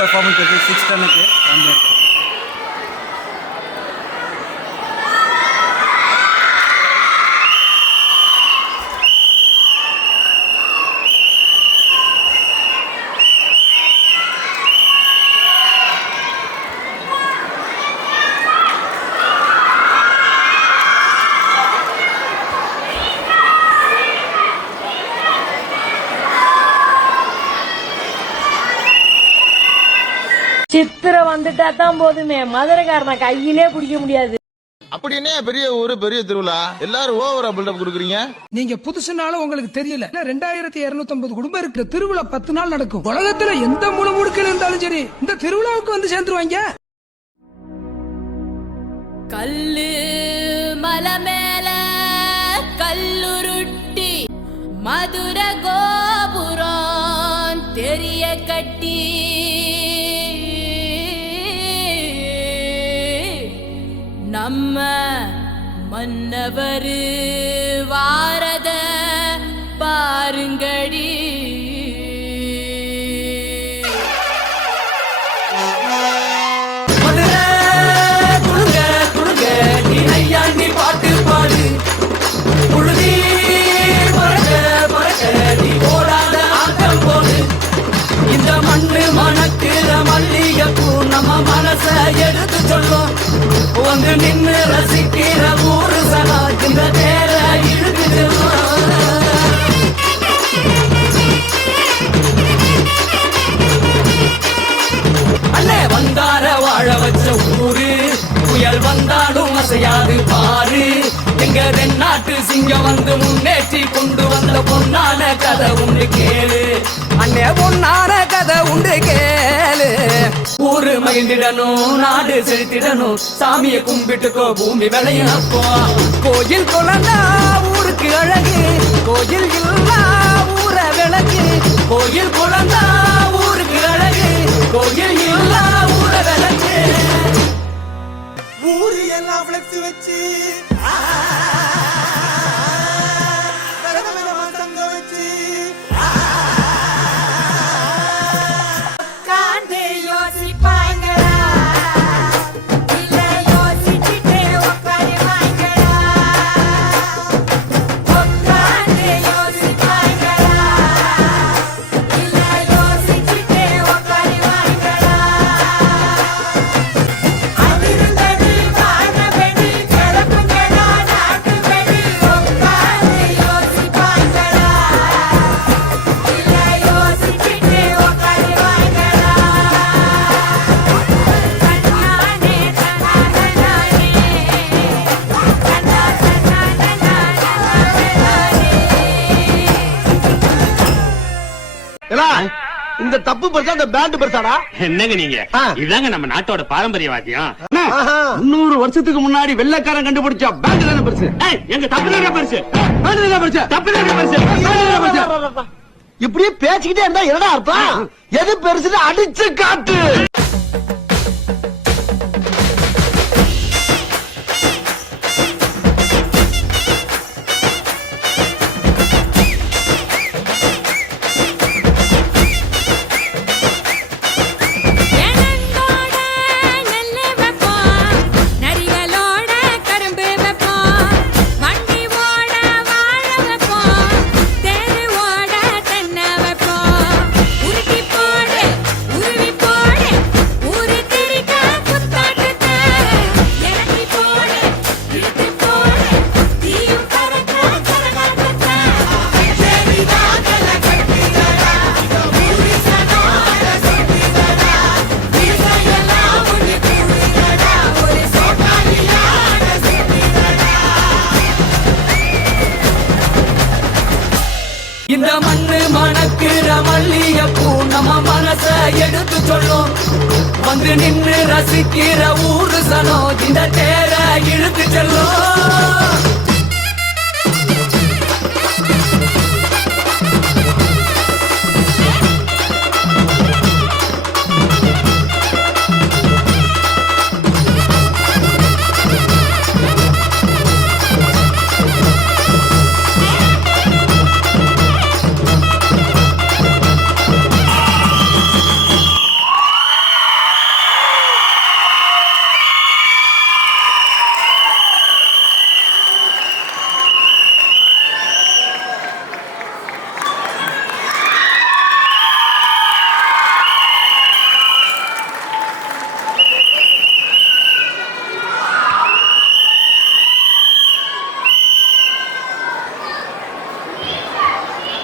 Performance இருக்குது 6:10க்கு வந்து சித்திர வந்துட்டா தான் போதுமே, மதுரைக்காரனை கையிலே பிடிக்க முடியாது. அப்படி என்ன பெரிய ஊரு பெரிய திருவிழா எல்லாரும் ஓவரா பில்டப் கொடுக்குறீங்க? நீங்க புதுசுனால உங்களுக்கு தெரியல. 2250 குடும்பம் இருக்கு. திருவிழா 10 நாள் நடக்கும். உலகத்துல எந்த முழுமுடுக்கில் இருந்தாலும் சரி இந்த திருவிழாவுக்கு வந்து சேர்ந்துருவாங்க. கல்லு மலை மேல கல்லுருட்டி மதுர கோபுரம் தெரிய கட்டி நம்ம மன்னவர் வாரத பாருங்கடி. பாட்டு பாடு புழுதி பறக்க பறக்க நீ போடாத ஆட்டம் போடு. இந்த மண்ணு மணக்குற மல்லிகைப்பூ நம்ம மனச எடுத்து சொல்லும். வந்து நின்று ரசிக்கிற ஊரு சனா இந்த தேர இழுத்து செல்லும். அண்ணே வந்தார வாழ வச்ச ஊரு புயல் வந்தாலும் அசையாது பாரு. எங்க தென்னாட்டு சிங்கம் வந்து முன்னேற்றி கொண்டு வந்த பொன்னான கதை உண்டு கேளு. அண்ணே பொன்னான கதை உண்டு கேளு. ஊரு மகிழ்ந்திடணும் நாடு செலுத்திடணும். சாமியை கும்பிட்டுக்கோ பூமி விளையாப்போ. கோயில் குழந்தா ஊருக்கு அழகு. கோயில் இல்லா ஊர விளக்கு. கோயில் குழந்தா ஊருக்கு அழகு. கோயில் இல்லா ஊர விளக்கு. ஊரு எல்லாம் ஃப்ளெக்ஸ் வச்சு தங்க வச்சு காண்டே யோசிப்பாங்களா இல்ல யோசிச்சுட்டே உட்காருவாங்களா. உட்காண்டே யோசிப்பாங்களா இல்ல யோசிச்சுட்டே உட்காருவாங்களா. அதிருந்தது வானவெடி கிளப்புங்களா நாட்டு வெடி. உட்காந்து யோசிப்பாங்களா இல்ல யோசிச்சுட்டே உட்காருவாங்களா. தன்னானே தன்னானே இந்த தப்பு பெருசா இந்த பேண்ட் பெருசாடா? என்னங்க நீங்க இதாங்க நம்ம நாட்டோட பாரம்பரிய வாத்தியம். 300 வருஷத்துக்கு முன்னாடி வெள்ளைக்காரன் கண்டுபிடிச்ச பேண்ட் தானே பெருசு. எங்க தப்பு தானே பெருசு. பேண்ட் தானே பெருசு. தப்பு தானே பெருசு. இப்படியே பேசிக்கிட்டே இருந்தா என்னடா அர்த்தம்? எது பெருசுன்னு அடிச்சு காட்டு. எனந்தோட நெல்லு வைப்போம். நரிகளோட கரும்பு வைப்போம். வண்டி ஓட வாழை வைப்போம். தேரு ஓட தென்னை வைப்போம். உருட்டி போடு உருவி போடு ஊரு திரிக்க புத்தாட்டத்தை இறக்கி போடு இழுத்து போடு தீயும் பறக்க கரகாட்டத்தை. செடிதாக்கல கட்டிதடா ஊரி சனோட சுட்டிதடா. வீசையெல்லாம் ஒண்ணு கூடிதடா ஒரு சோட்டாலியான சுட்டிதடா. இந்த மண்ணு மணக்குற மல்லிகைப்பூ நம்ம மனச எடுத்து சொல்லும். வந்து நின்று ரசிக்கிற ஊரு சனோ இந்த தேர இழுத்து செல்லும்.